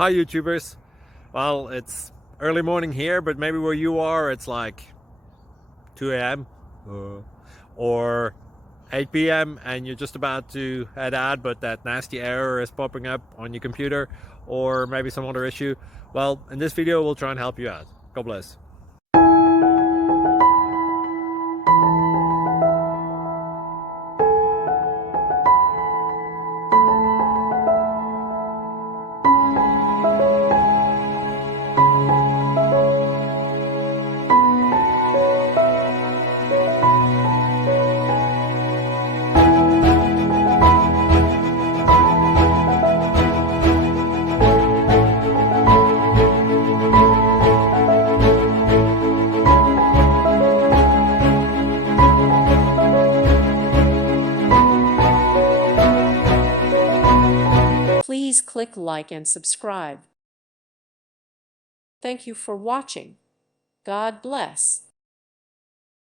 Hi YouTubers. Well, it's early morning here, but maybe where you are it's like 2 a.m. or 8 p.m. and you're just about to head out, but that nasty error is popping up on your computer, or maybe some other issue. Well, in this video we'll try and help you out. God bless. Please click like and subscribe. Thank you for watching. God bless.